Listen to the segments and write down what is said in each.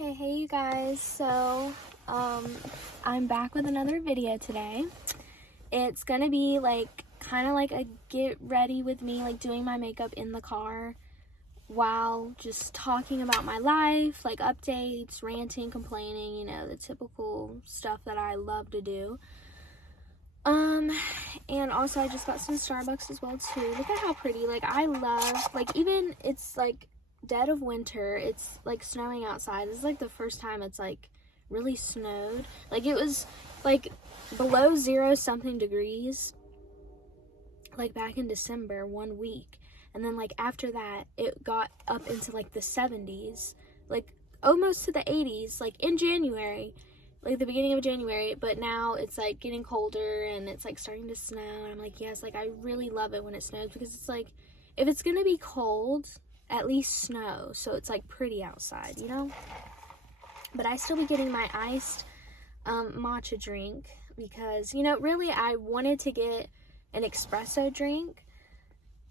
Okay, hey you guys, so I'm back with another video today. It's gonna be like kind of like a get ready with me, like doing my makeup in the car while just talking about my life, like updates, ranting, complaining, you know, the typical stuff that I love to do. And also I just got some Starbucks as well too. Look at how pretty. Like I love, like even it's like dead of winter, it's like snowing outside. This is like the first time it's like really snowed. Like it was like below 0 something degrees like back in December 1 week, and then like after that it got up into like the 70s, like almost to the 80s like in January, like the beginning of January. But now it's like getting colder and it's like starting to snow, and I'm like, yes, like I really love it when it snows, because it's like if it's gonna be cold, at least snow, so it's like pretty outside, you know. But I still be getting my iced matcha drink because, you know, really I wanted to get an espresso drink,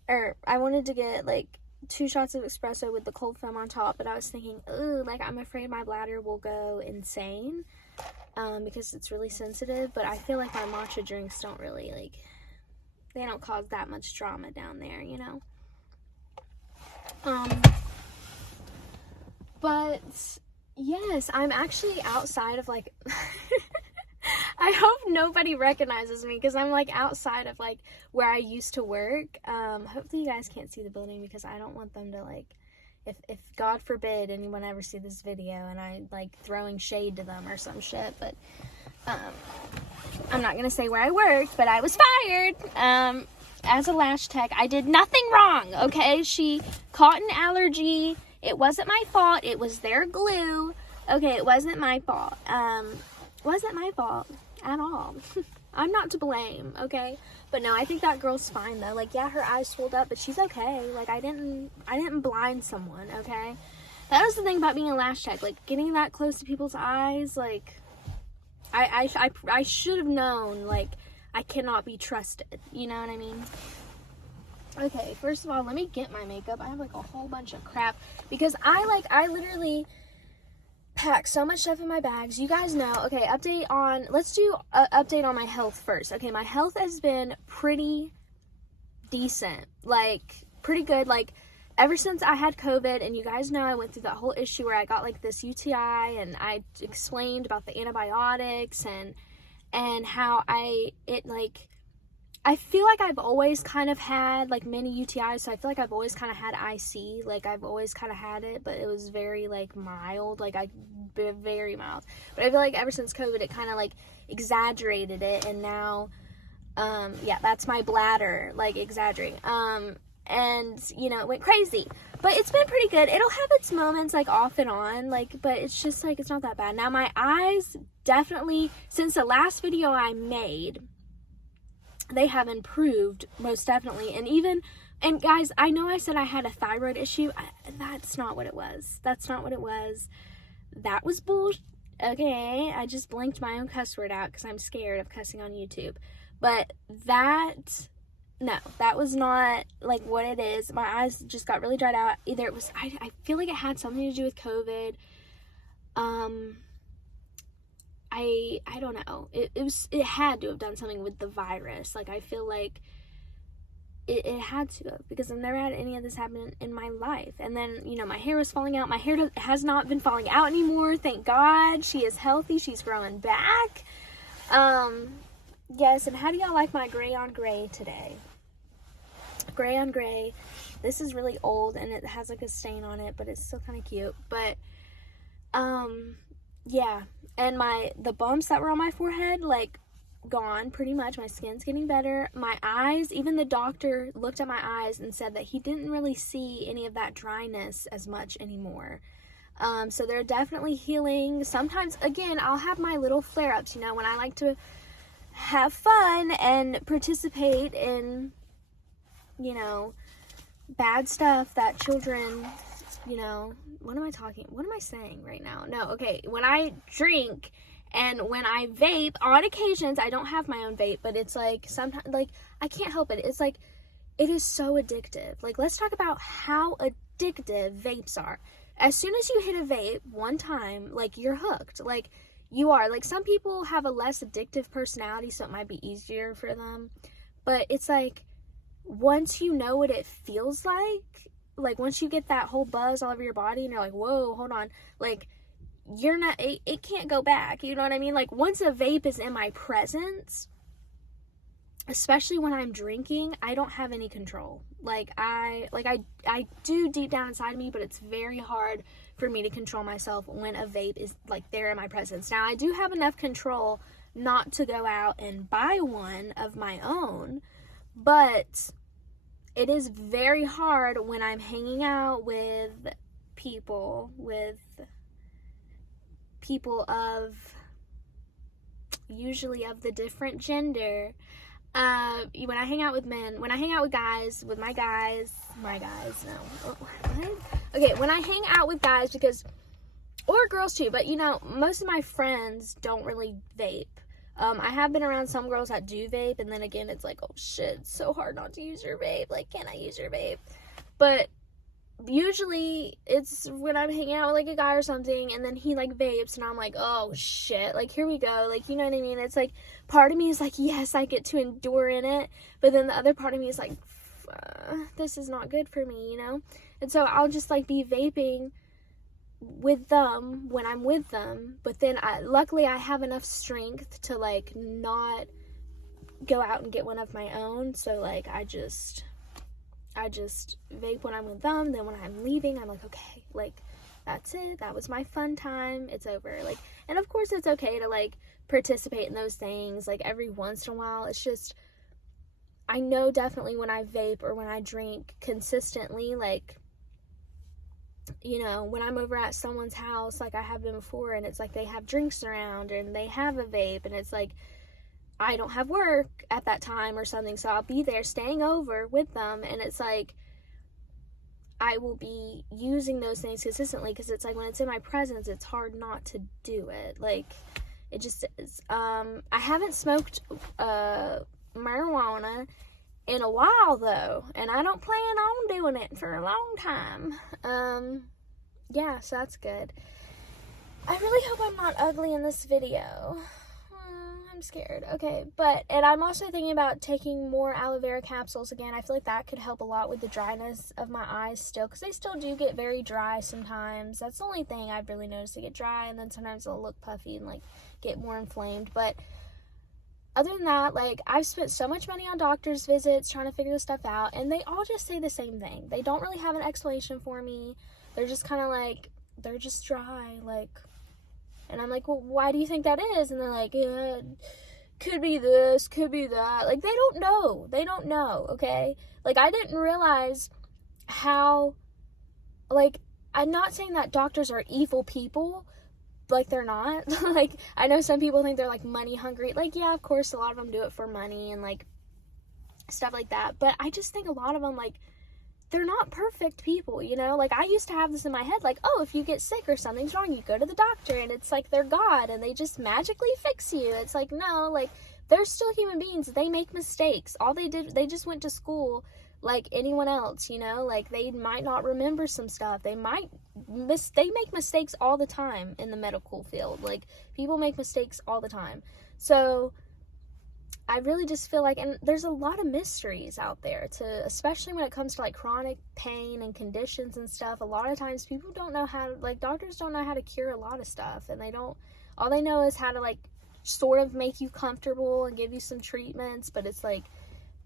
or I wanted to get like 2 shots of espresso with the cold foam on top, but I was thinking, ooh, like I'm afraid my bladder will go insane because it's really sensitive. But I feel like my matcha drinks don't really, like, they don't cause that much drama down there, you know. But yes, I'm actually outside of like I hope nobody recognizes me because I'm like outside of like where I used to work. Hopefully you guys can't see the building because I don't want them to like, if God forbid anyone ever see this video and I like throwing shade to them or some shit. But I'm not gonna say where I worked, but I was fired as a lash tech. I did nothing wrong, okay? She caught an allergy. It wasn't my fault. It was their glue. Okay, it wasn't my fault. Wasn't my fault at all. I'm not to blame, okay? But no, I think that girl's fine though. Like, yeah, her eyes swelled up, but she's okay. Like, I didn't blind someone, okay? That was the thing about being a lash tech. Like, getting that close to people's eyes, like, I should have known, like, I cannot be trusted. You know what I mean? Okay, first of all, let me get my makeup. I have like a whole bunch of crap because I literally pack so much stuff in my bags. You guys know. Okay, let's do an update on my health first. Okay, my health has been pretty decent, like pretty good. Like ever since I had COVID, and you guys know I went through that whole issue where I got like this UTI, and I explained about the antibiotics and how I feel like I've always kind of had like mini UTIs, so I feel like I've always kind of had IC, like I've always kind of had it, but it was very like mild, like very mild. But I feel like ever since COVID, it kind of like exaggerated it, and now, yeah, that's my bladder, like exaggerating, and you know, it went crazy. But it's been pretty good. It'll have its moments like off and on, like, but it's just like, it's not that bad. Now my eyes definitely, since the last video I made, they have improved, most definitely. And guys, I know I said I had a thyroid issue. That's not what it was. That's not what it was. That was bullshit. Okay, I just blinked my own cuss word out because I'm scared of cussing on YouTube. But no, that was not like what it is. My eyes just got really dried out. Either it was, I feel like it had something to do with COVID. I don't know. It had to have done something with the virus. Like, I feel like it had to have, because I've never had any of this happen in my life. And then, you know, my hair was falling out. My hair has not been falling out anymore. Thank God. She is healthy. She's growing back. Yes, and how do y'all like my gray on gray today? Gray on gray. This is really old and it has like a stain on it, but it's still kind of cute. But, yeah, and the bumps that were on my forehead, like, gone pretty much. My skin's getting better. My eyes, even the doctor looked at my eyes and said that he didn't really see any of that dryness as much anymore. So they're definitely healing. Sometimes, again, I'll have my little flare-ups, you know, when I like to have fun and participate in, you know, bad stuff that children, you know, what am I saying right now? No, okay, when I drink and when I vape, on occasions, I don't have my own vape, but it's like, sometimes, like, I can't help it. It's like, it is so addictive. Like, let's talk about how addictive vapes are. as soon as you hit a vape one time, like, you're hooked. Like, you are. Like, some people have a less addictive personality, so it might be easier for them. But it's like, once you know what it feels like once you get that whole buzz all over your body and you're like, whoa, hold on, like, you're not, it can't go back, you know what I mean? Like, once a vape is in my presence, especially when I'm drinking, I don't have any control. I do deep down inside of me, but it's very hard for me to control myself when a vape is, like, there in my presence. Now, I do have enough control not to go out and buy one of my own, but it is very hard when I'm hanging out with people of, usually of the different gender. When I hang out with men, when I hang out with guys, with my guys, no. What? Okay, when I hang out with guys, because, or girls too, but, you know, most of my friends don't really vape. I have been around some girls that do vape, and then again, it's like, oh shit, it's so hard not to use your vape. Like, can I use your vape? But usually it's when I'm hanging out with, like, a guy or something, and then he, like, vapes, and I'm like, oh shit, like, here we go. Like, you know what I mean? It's like, part of me is like, yes, I get to endure in it, but then the other part of me is like, this is not good for me, you know? And so I'll just, like, be vaping with them when I'm with them, but then luckily I have enough strength to, like, not go out and get one of my own. So, like, I just vape when I'm with them. Then when I'm leaving, I'm like, okay, like, that's it, that was my fun time, it's over. Like, and of course it's okay to, like, participate in those things, like, every once in a while. It's just, I know definitely when I vape or when I drink consistently, like, you know, when I'm over at someone's house, like I have been before, and it's like they have drinks around and they have a vape, and it's like I don't have work at that time or something, so I'll be there staying over with them, and it's like I will be using those things consistently, because it's like when it's in my presence, it's hard not to do it. Like, it just is. I haven't smoked marijuana in a while, though, and I don't plan on doing it for a long time. Yeah, so that's good. I really hope I'm not ugly in this video. I'm scared. Okay, and I'm also thinking about taking more aloe vera capsules again. I feel like that could help a lot with the dryness of my eyes still, because they still do get very dry sometimes. That's the only thing I've really noticed. They get dry, and then sometimes they'll look puffy and, like, get more inflamed, but other than that, like, I've spent so much money on doctor's visits trying to figure this stuff out, and they all just say the same thing. They don't really have an explanation for me. They're just kind of like, they're just dry, like, and I'm like, well, why do you think that is? And they're like, yeah, could be this, could be that. Like, they don't know, okay? Like, I didn't realize how, like, I'm not saying that doctors are evil people, like, they're not. Like, I know some people think they're, like, money hungry. Like, yeah, of course, a lot of them do it for money and, like, stuff like that. But I just think a lot of them, like, they're not perfect people, you know? Like, I used to have this in my head, like, oh, if you get sick or something's wrong, you go to the doctor, and it's like they're God, and they just magically fix you. It's like, no, like, they're still human beings. They make mistakes. All they did, they just went to school like anyone else, you know? Like, they might not remember some stuff. They make mistakes all the time in the medical field. Like, people make mistakes all the time. So I really just feel like, and there's a lot of mysteries out there, especially when it comes to, like, chronic pain and conditions and stuff. A lot of times people don't know how to, like, doctors don't know how to cure a lot of stuff, and all they know is how to, like, sort of make you comfortable and give you some treatments, but it's like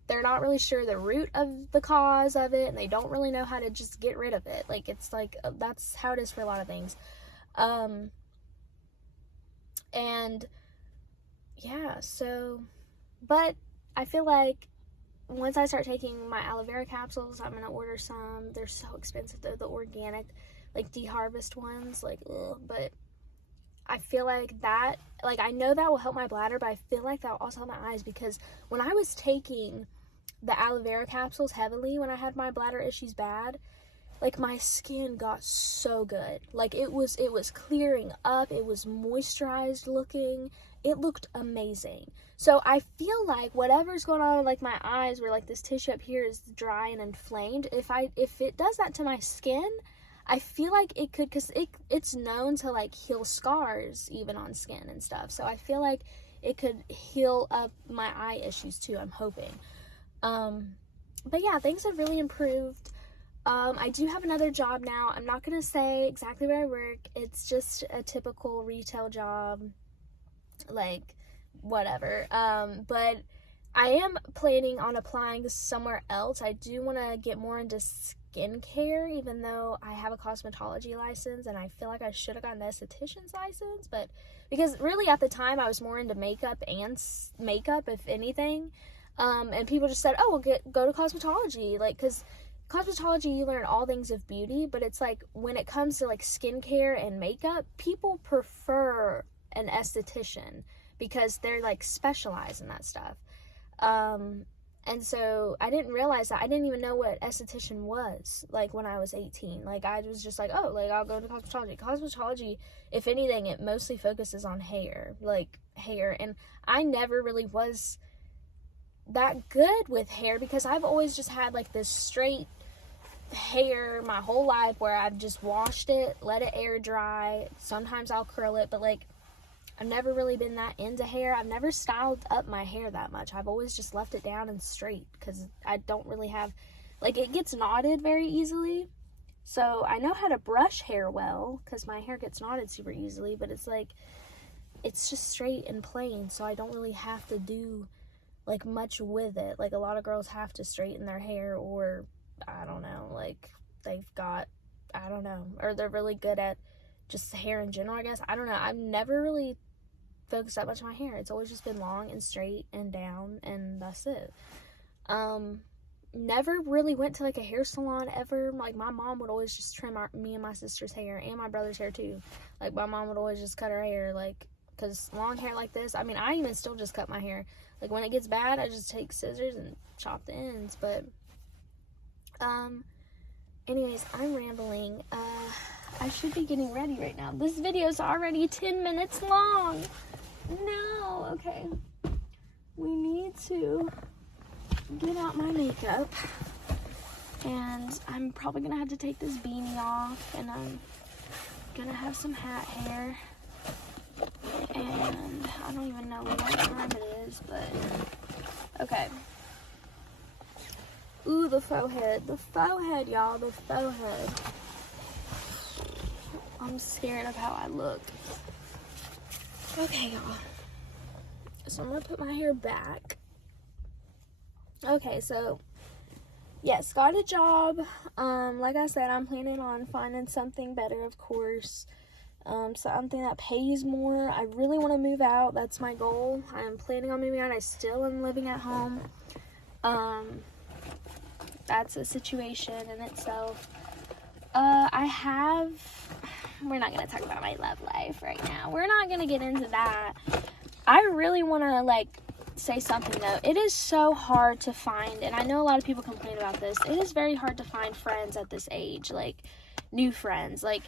they're not really sure the root of the cause of it, and they don't really know how to just get rid of it. Like, it's like, that's how it is for a lot of things. And yeah, so, but I feel like once I start taking my aloe vera capsules, I'm gonna order some. They're so expensive though, the organic, like, deharvest ones, like, ugh. But I feel like that, like, I know that will help my bladder, but I feel like that will also help my eyes, because when I was taking the aloe vera capsules heavily, when I had my bladder issues bad, like, my skin got so good. Like, it was clearing up, it was moisturized looking, it looked amazing. So I feel like whatever's going on with, like, my eyes, where, like, this tissue up here is dry and inflamed, if it does that to my skin, I feel like it could, because it's known to like heal scars even on skin and stuff. So I feel like it could heal up my eye issues too, I'm hoping. But yeah, things have really improved. I do have another job now. I'm not gonna say exactly where I work. It's just a typical retail job, like whatever. But I am planning on applying somewhere else. I do want to get more into skincare, even though I have a cosmetology license, and I feel like I should have gotten an esthetician's license, but because really at the time I was more into makeup and makeup, if anything. And people just said, oh, well, go to cosmetology, like, because cosmetology, you learn all things of beauty, but it's like when it comes to like skincare and makeup, people prefer an esthetician because they're like specialized in that stuff. And so I didn't realize that. I didn't even know what esthetician was, like, when I was 18. Like, I was just like, oh, like, I'll go to cosmetology. Cosmetology, if anything, it mostly focuses on hair, like, hair. And I never really was that good with hair because I've always just had, like, this straight hair my whole life where I've just washed it, let it air dry. Sometimes I'll curl it, but, like, I've never really been that into hair. I've never styled up my hair that much. I've always just left it down and straight because I don't really have, like, it gets knotted very easily. So I know how to brush hair well because my hair gets knotted super easily, but it's like, it's just straight and plain. So I don't really have to do like much with it. Like, a lot of girls have to straighten their hair, or I don't know, like they've got, I don't know, or they're really good at just hair in general, I guess. I don't know. I've never really focused that much on my hair. It's always just been long and straight and down, and that's it. Never really went to like a hair salon ever. Like, my mom would always just trim me and my sister's hair, and my brother's hair too. Like, my mom would always just cut her hair, like, because long hair like this, I mean, I even still just cut my hair. Like, when it gets bad, I just take scissors and chop the ends. But anyways, I'm rambling. I should be getting ready right now. This video is already 10 minutes long. No, okay. We need to get out my makeup. And I'm probably gonna have to take this beanie off. And I'm gonna have some hat hair. And I don't even know what time it is, but okay. Ooh, the faux head. The faux head, y'all. The faux head. I'm scared of how I look. Okay, y'all. So I'm gonna put my hair back. Okay, so yes, got a job. Like I said, I'm planning on finding something better, of course. Something that pays more. I really want to move out. That's my goal. I'm planning on moving out. I still am living at home. That's a situation in itself. We're not going to talk about my love life right now. We're not going to get into that. I really want to, like, say something, though. It is so hard to find, and I know a lot of people complain about this, it is very hard to find friends at this age, like, new friends, like,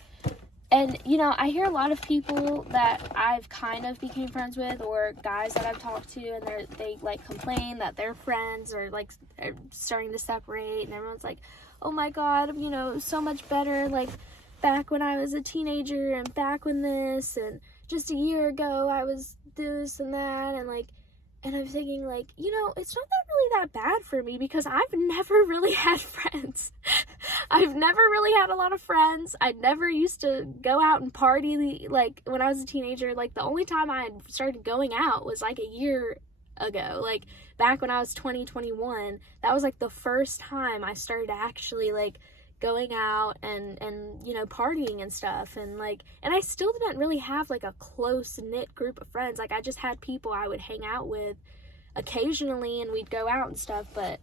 and, you know, I hear a lot of people that I've kind of became friends with, or guys that I've talked to, and they like, complain that their friends are, like, are starting to separate, and everyone's like, oh my god, you know, so much better, like, back when I was a teenager, and back when this, and just a year ago, I was this and that, and, like, and I'm thinking, like, you know, it's not that really that bad for me, because I've never really had friends. I've never really had a lot of friends. I never used to go out and party, like, when I was a teenager. Like, the only time I had started going out was, like, a year ago. Like, back when I was 21, that was, like, the first time I started actually, like, going out and you know, partying and stuff, and like, and I still didn't really have like a close-knit group of friends. Like, I just had people I would hang out with occasionally, and we'd go out and stuff, but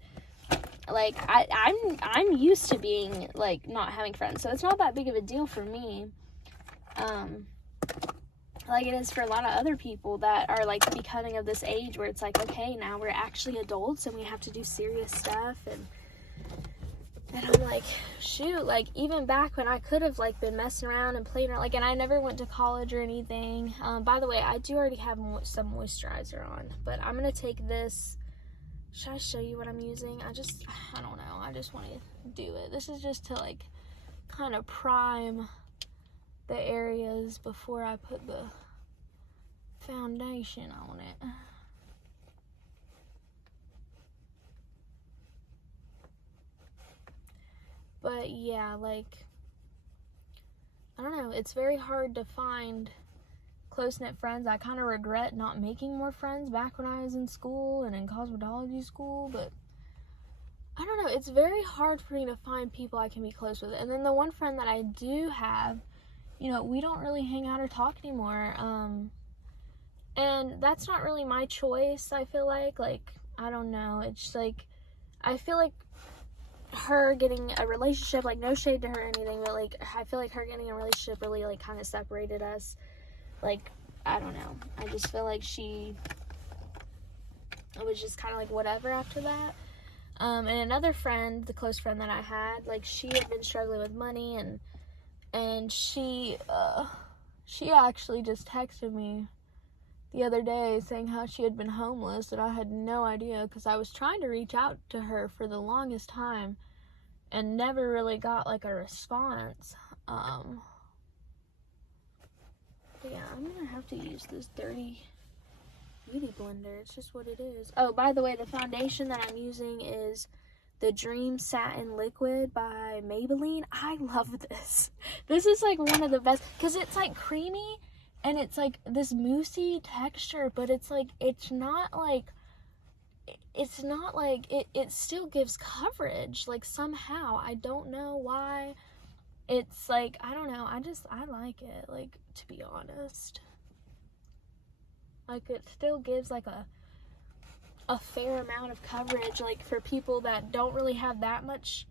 like, I'm used to being like not having friends, so it's not that big of a deal for me, like it is for a lot of other people that are like becoming of this age where it's like, okay, now we're actually adults and we have to do serious stuff, and I'm like, shoot, like, even back when I could have, like, been messing around and playing around, like, and I never went to college or anything. By the way, I do already have some moisturizer on, but I'm going to take this. Should I show you what I'm using? I don't know. I just want to do it. This is just to, like, kind of prime the areas before I put the foundation on it. But yeah, like, I don't know, it's very hard to find close-knit friends. I kind of regret not making more friends back when I was in school and in cosmetology school, but I don't know, it's very hard for me to find people I can be close with. And then the one friend that I do have, you know, we don't really hang out or talk anymore, and that's not really my choice. I feel like, I don't know, it's just like, I feel like her getting a relationship, like, no shade to her or anything, but like, I feel like her getting a relationship really, like, kind of separated us. Like, I don't know, I just feel like it was just kind of like whatever after that. And another friend, the close friend that I had, like, she had been struggling with money, and she actually just texted me the other day saying how she had been homeless, and I had no idea, because I was trying to reach out to her for the longest time and never really got, like, a response. But yeah, I'm gonna have to use this dirty beauty blender. It's just what it is. Oh, by the way, the foundation that I'm using is the Dream Satin Liquid by Maybelline. I love this. This is like one of the best, because it's like creamy and it's like this moussey texture, but it's like, it still gives coverage, like, somehow. I don't know why. It's like, I don't know, I like it, like, to be honest. Like, it still gives like a fair amount of coverage, like, for people that don't really have that much,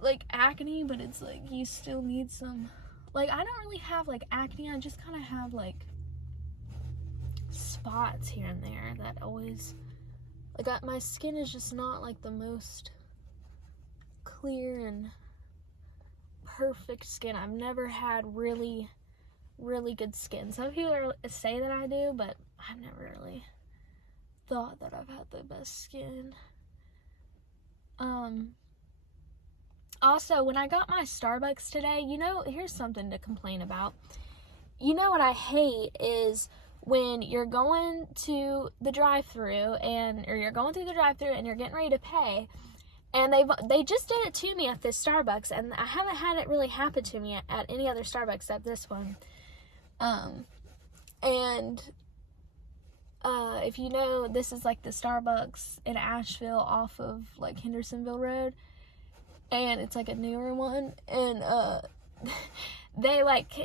like, acne, but it's like, you still need some, like, I don't really have, like, acne. I just kind of have, like, spots here and there that always, like, my skin is just not, like, the most clear and perfect skin. I've never had really, really good skin. Some people say that I do, but I've never really thought that I've had the best skin. Also, when I got my Starbucks today, you know, here's something to complain about. You know what I hate is when you're going to the drive-thru, or you're going through the drive-thru and you're getting ready to pay, and they just did it to me at this Starbucks, and I haven't had it really happen to me at any other Starbucks except this one. If you know, this is like the Starbucks in Asheville off of like Hendersonville Road, and it's like a newer one, and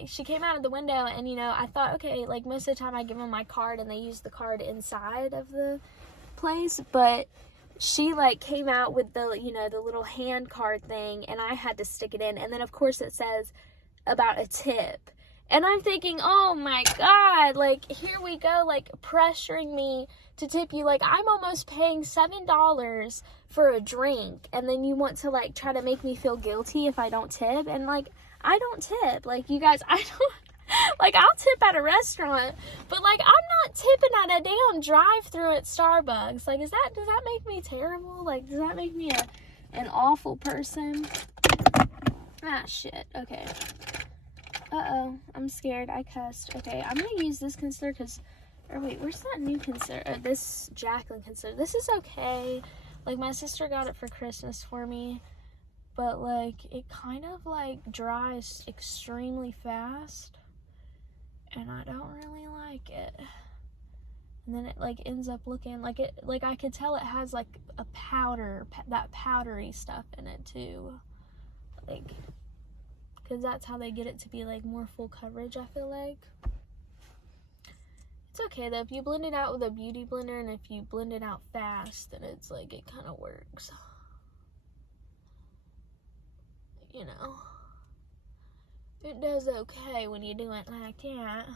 she came out of the window, and, you know, I thought, okay, like, most of the time I give them my card and they use the card inside of the place, but she, like, came out with the, you know, the little hand card thing, and I had to stick it in, and then, of course, it says about a tip, and I'm thinking, oh my god, like, here we go, like, pressuring me to tip you. Like, I'm almost paying $7 for a drink, and then you want to, like, try to make me feel guilty if I don't tip, and, like, I don't tip. Like, you guys, I don't, like, I'll tip at a restaurant, but, like, I'm not tipping at a damn drive-thru at Starbucks. Like, does that make me terrible? Like, does that make me an awful person? Ah, shit. Okay. Uh-oh. I'm scared. I cussed. Okay, I'm gonna use this concealer wait, where's that new concealer? This Jaclyn concealer. This is okay. Like, my sister got it for Christmas for me, but, like, it kind of, like, dries extremely fast, and I don't really like it. And then it, like, ends up looking like it, like, I could tell it has, like, a powder, that powdery stuff in it, too. Like, because that's how they get it to be, like, more full coverage, I feel like. It's okay, though. If you blend it out with a beauty blender, and if you blend it out fast, then it's, like, it kind of works. You know. It does okay when you do it like that.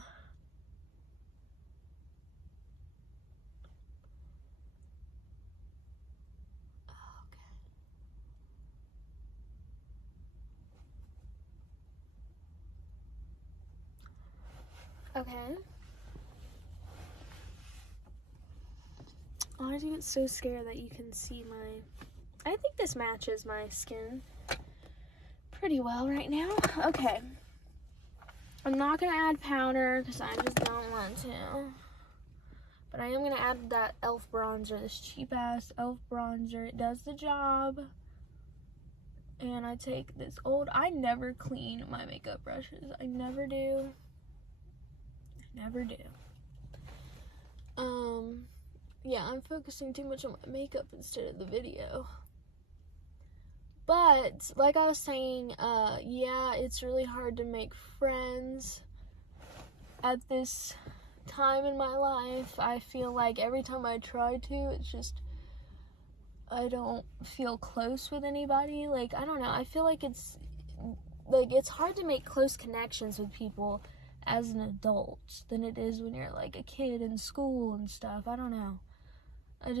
Okay. Oh, I do get so scared that you can see I think this matches my skin pretty well right now. Okay. I'm not going to add powder because I just don't want to. But I am going to add that e.l.f. bronzer, this cheap-ass e.l.f. bronzer. It does the job. And I take this I never clean my makeup brushes. I never do. Never do. Yeah, I'm focusing too much on my makeup instead of the video. But, like I was saying, yeah, it's really hard to make friends at this time in my life. I feel like every time I try to, it's just, I don't feel close with anybody. Like, I don't know, I feel like it's hard to make close connections with people as an adult than it is when you're, like, a kid in school and stuff. I don't know. I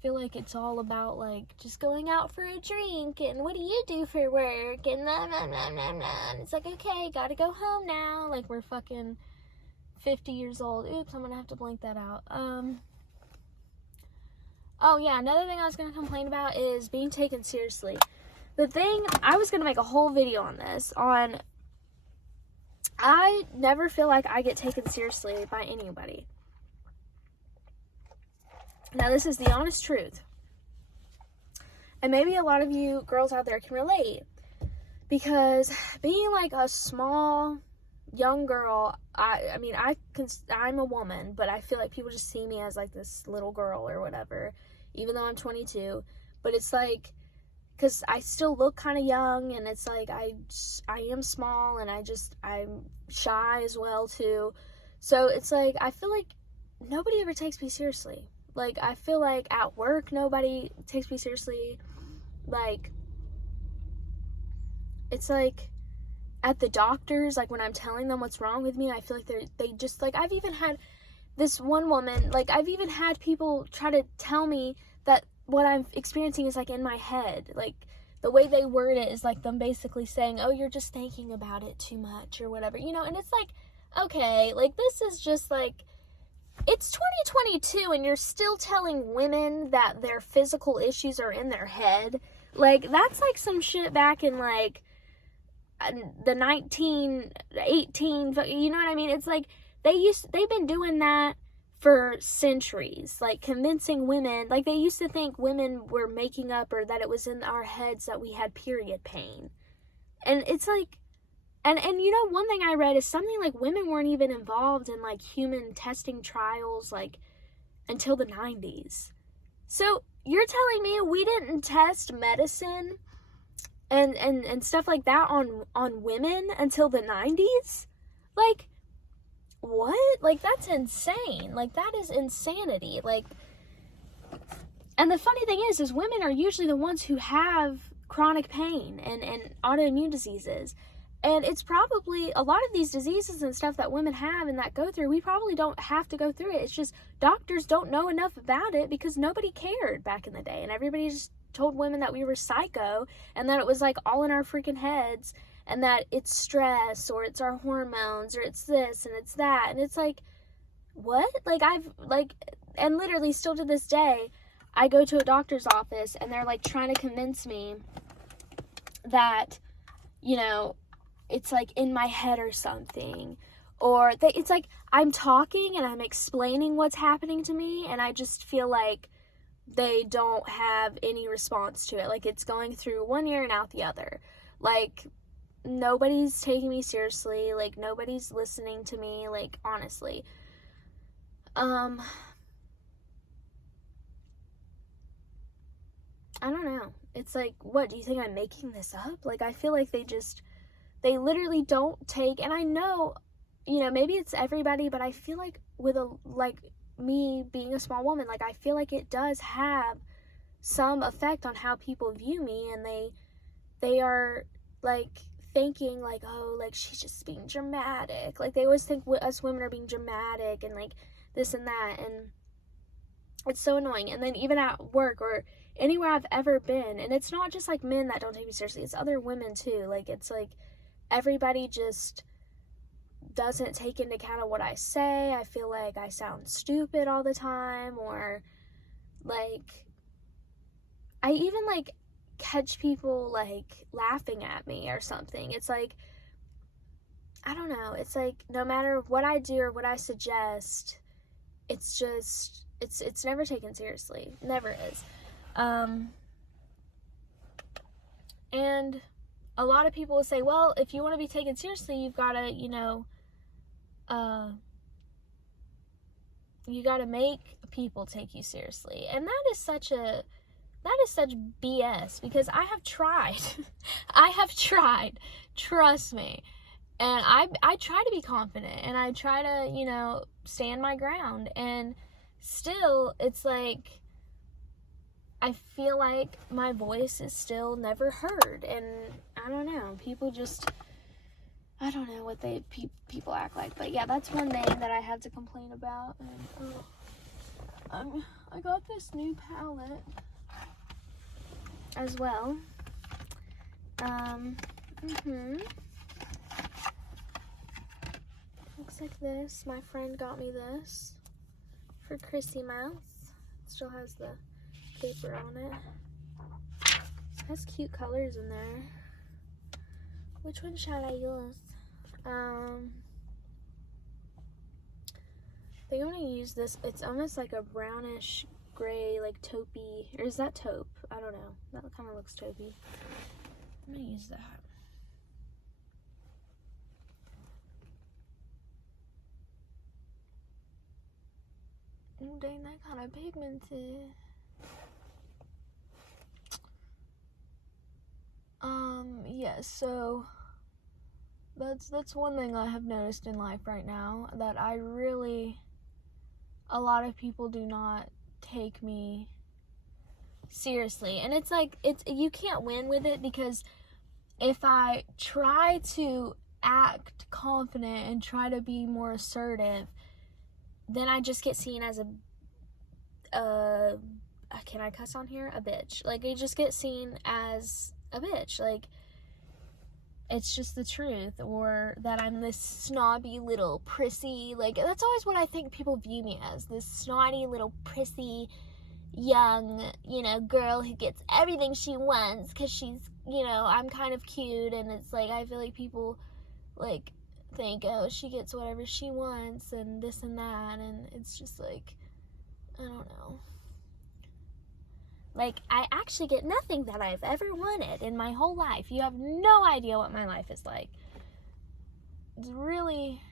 feel like it's all about, like, just going out for a drink, and what do you do for work, and blah, blah, blah, blah, blah. And it's like, okay, gotta go home now, like, we're fucking 50 years old. Oops, I'm gonna have to blank that out. Oh, yeah, another thing I was gonna complain about is being taken seriously. I was gonna make a whole video on this, I never feel like I get taken seriously by anybody. Now, this is the honest truth. And maybe a lot of you girls out there can relate. Because being like a small, young girl, I'm a woman, but I feel like people just see me as like this little girl or whatever, even though I'm 22. But it's like, because I still look kind of young, and it's like I am small, and I'm shy as well too. So it's like, I feel like nobody ever takes me seriously. Like, I feel like at work, nobody takes me seriously. Like, it's like at the doctors, like when I'm telling them what's wrong with me, I feel like they just, like, I've even had this one woman, like, I've even had people try to tell me that what I'm experiencing is, like, in my head. Like, the way they word it is, like, them basically saying, oh, you're just thinking about it too much or whatever, you know? And it's like, okay, like, this is just, like, it's 2022 and you're still telling women that their physical issues are in their head. Like, that's, like, some shit back in, like, the 1918, you know what I mean? It's like, they've been doing that for centuries, like, convincing women, like, they used to think women were making up, or that it was in our heads that we had period pain. And it's like, and you know, one thing I read is something like women weren't even involved in, like, human testing trials, like, until the 90s. So you're telling me we didn't test medicine and stuff like that on women until the 90s? Like, what? Like, that's insane. Like, that is insanity. Like, and the funny thing is women are usually the ones who have chronic pain and autoimmune diseases. And it's probably a lot of these diseases and stuff that women have and that go through, we probably don't have to go through it. It's just doctors don't know enough about it because nobody cared back in the day. And everybody just told women that we were psycho and that it was, like, all in our freaking heads, and that it's stress, or it's our hormones, or it's this and it's that. And it's like, what? Like, and literally still to this day, I go to a doctor's office and they're, like, trying to convince me that, you know, it's, like, in my head or something. Or it's like I'm talking and I'm explaining what's happening to me, and I just feel like they don't have any response to it. Like, it's going through one ear and out the other. Like, nobody's taking me seriously. Like, nobody's listening to me. Like, honestly. I don't know. It's like, what, do you think I'm making this up? Like, I feel like they literally don't take, and I know, you know, maybe it's everybody, but I feel like with me being a small woman, like, I feel like it does have some effect on how people view me, and they are, like, thinking, like, oh, like, she's just being dramatic. Like, they always think us women are being dramatic and, like, this and that, and it's so annoying. And then even at work or anywhere I've ever been, and it's not just, like, men that don't take me seriously, it's other women too. Like, it's like everybody just doesn't take into account what I say. I feel like I sound stupid all the time, or, like, I even, like, catch people, like, laughing at me or something. It's like, I don't know. It's like, no matter what I do or what I suggest, it's just, it's never taken seriously. Never is. And a lot of people will say, well, if you want to be taken seriously, you've got to, you got to make people take you seriously. And that is such BS, because I have tried. I have tried. Trust me. And I try to be confident, and I try to, stand my ground. And still, it's like, I feel like my voice is still never heard. And I don't know. People just, I don't know what people act like. But yeah, that's one thing that I have to complain about. And I got this new palette as well. Looks like this. My friend got me this for Chrissy Mouse. It still has the paper on it. It has cute colors in there. Which one should I use? I think I'm gonna use this. It's almost like a brownish gray, like taupey, or is that taupe? I don't know. That kind of looks taupey. I'm gonna use that. Oh, dang, that kind of pigmented. Yeah, so that's one thing I have noticed in life right now, that a lot of people do not take me seriously. And it's like, you can't win with it, because if I try to act confident and try to be more assertive, then I just get seen as can I cuss on here? A bitch. Like, I just get seen as a bitch. Like, it's just the truth. Or that I'm this snobby little prissy. Like, that's always what I think people view me as. This snotty little prissy young, girl who gets everything she wants because she's, I'm kind of cute. And it's like, I feel like people, like, think, oh, she gets whatever she wants and this and that. And it's just like, I don't know. Like, I actually get nothing that I've ever wanted in my whole life. You have no idea what my life is like. It's really,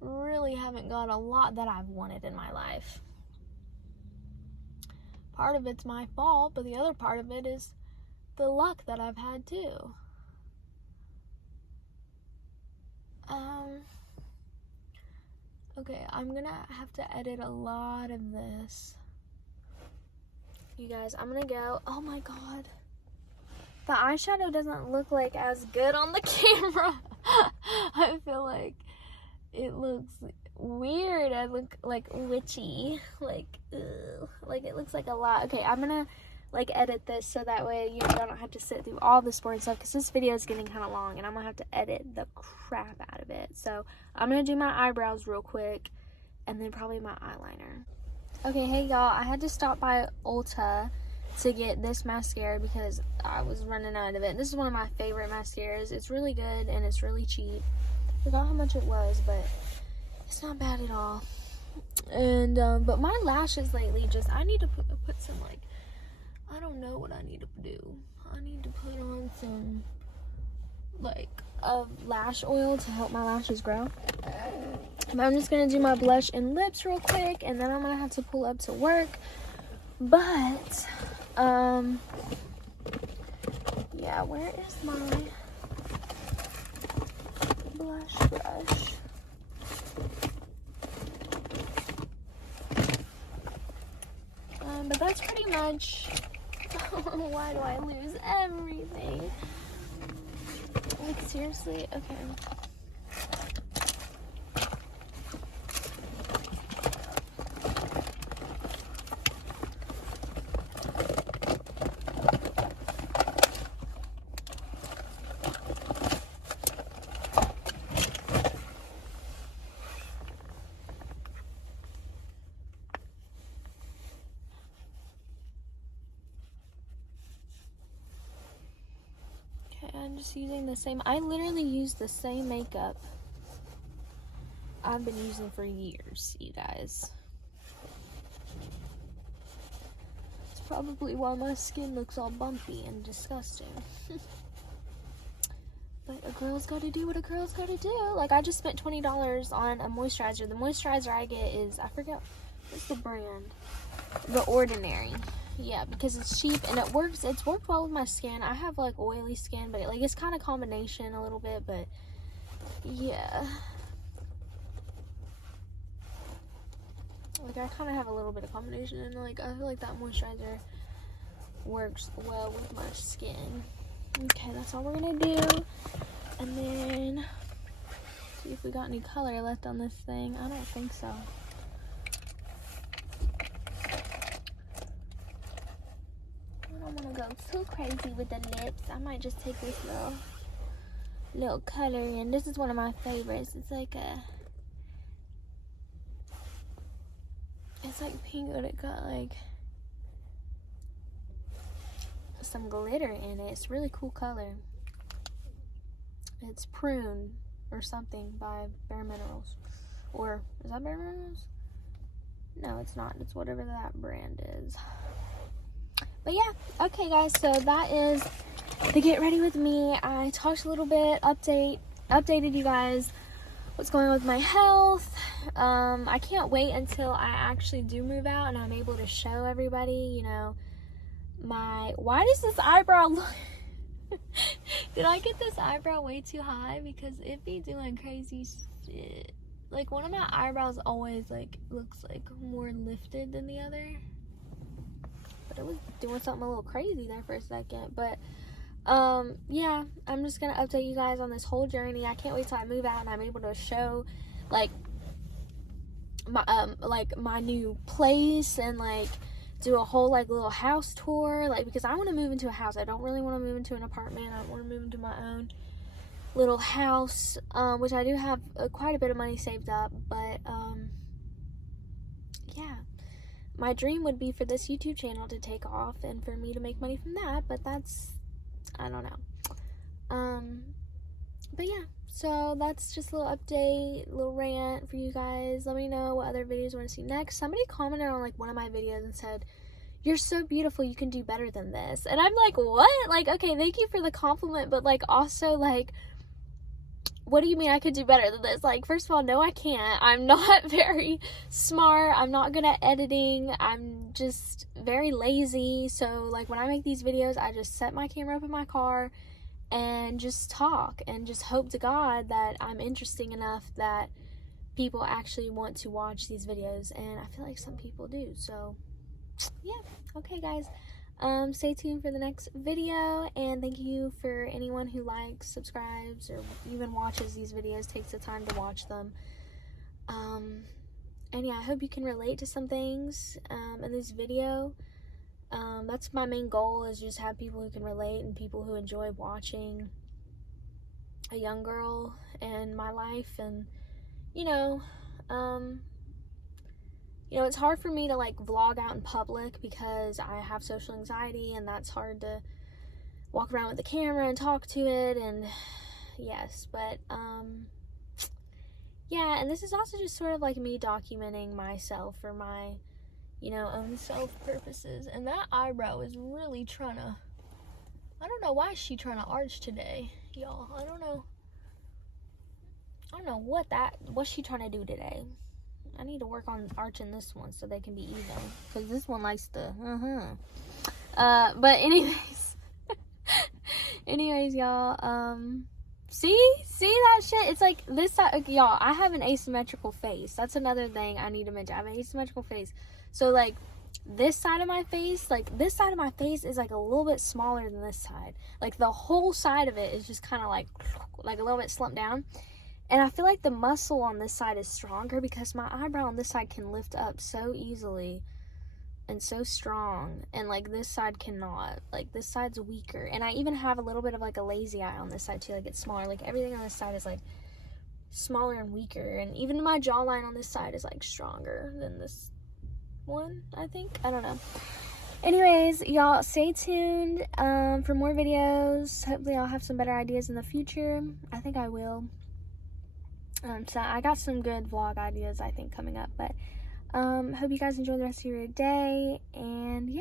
really haven't got a lot that I've wanted in my life. Part of it's my fault, but the other part of it is the luck that I've had too. Okay, I'm gonna have to edit a lot of this. You guys, I'm gonna go. Oh my god. The eyeshadow doesn't look like as good on the camera. I feel like it looks weird. I look like witchy. Like, ugh. Like, it looks like a lot. Okay, I'm gonna like edit this so that way you don't have to sit through all this boring stuff, because this video is getting kind of long and I'm gonna have to edit the crap out of it. So I'm gonna do my eyebrows real quick and then probably my eyeliner. Okay, hey y'all, I had to stop by Ulta to get this mascara because I was running out of it. This is one of my favorite mascaras. It's really good and it's really cheap. I forgot how much it was, but it's not bad at all. And but my lashes lately, I need to put some, like, I don't know what I need to do. I need to put on some, like, lash oil to help my lashes grow. But I'm just gonna do my blush and lips real quick, and then I'm gonna have to pull up to work. But yeah, where is my blush brush? But that's pretty much. Why do I lose everything? Like, seriously? Okay. I'm just using the same. I literally use the same makeup I've been using for years, you guys. It's probably why my skin looks all bumpy and disgusting. But a girl's gotta do what a girl's gotta do. Like, I just spent $20 on a moisturizer. The moisturizer I get is, I forget, what's the brand? The Ordinary. Yeah, because it's cheap and it works. It's worked well with my skin. I have, like, oily skin, but, like, it's kind of combination a little bit, but, yeah. Like, I kind of have a little bit of combination, and, like, I feel like that moisturizer works well with my skin. Okay, that's all we're gonna do. And then see if we got any color left on this thing. I don't think so. I don't want to go too crazy with the lips. I might just take this little color in. This is one of my favorites. It's like it's like pink, but it got like some glitter in it. It's a really cool color. It's Prune or something by Bare Minerals. Or is that Bare Minerals? No, it's not. It's whatever that brand is. But yeah, okay guys, so that is the Get Ready With Me. I talked a little bit, updated you guys what's going on with my health. I can't wait until I actually do move out and I'm able to show everybody, you know, why does this eyebrow look did I get this eyebrow way too high? Because it be doing crazy shit. Like, one of my eyebrows always like looks like more lifted than the other, but it was doing something a little crazy there for a second. But yeah, I'm just gonna update you guys on this whole journey. I can't wait till I move out and I'm able to show like my new place and like do a whole like little house tour, like, because I want to move into a house. I don't really want to move into an apartment. I want to move into my own little house, which I do have quite a bit of money saved up. But yeah, my dream would be for this YouTube channel to take off and for me to make money from that, but that's, I don't know. But yeah, so that's just a little update, a little rant for you guys. Let me know what other videos you want to see next. Somebody commented on like one of my videos and said, "You're so beautiful, you can do better than this." And I'm like, what? Like, okay, thank you for the compliment, but like also like, what do you mean I could do better than this? Like, first of all, no, I can't. I'm not very smart. I'm not good at editing. I'm just very lazy. So like, when I make these videos, I just set my camera up in my car and just talk and just hope to God that I'm interesting enough that people actually want to watch these videos, and I feel like some people do. So yeah, okay guys, stay tuned for the next video, and thank you for anyone who likes, subscribes, or even watches these videos, takes the time to watch them. And yeah, I hope you can relate to some things in this video. That's my main goal, is just have people who can relate and people who enjoy watching a young girl and my life. And you know, it's hard for me to like vlog out in public because I have social anxiety, and that's hard to walk around with the camera and talk to it. And yes, but yeah, and this is also just sort of like me documenting myself for my own self purposes. And that eyebrow is really trying to, I don't know why she's trying to arch today, y'all. I don't know what's she trying to do today. I need to work on arching this one so they can be even, because this one likes to but anyways y'all, see that shit? It's like this side, like, y'all, I have an asymmetrical face. That's another thing I need to mention. I have an asymmetrical face. So like this side of my face is like a little bit smaller than this side. Like the whole side of it is just kind of like a little bit slumped down. And I feel like the muscle on this side is stronger because my eyebrow on this side can lift up so easily and so strong, and like this side cannot. Like this side's weaker. And I even have a little bit of like a lazy eye on this side too. Like it's smaller. Like everything on this side is like smaller and weaker. And even my jawline on this side is like stronger than this one, I think. I don't know. Anyways, y'all stay tuned for more videos. Hopefully I'll have some better ideas in the future. I think I will. So I got some good vlog ideas I think coming up, but hope you guys enjoy the rest of your day, and yeah.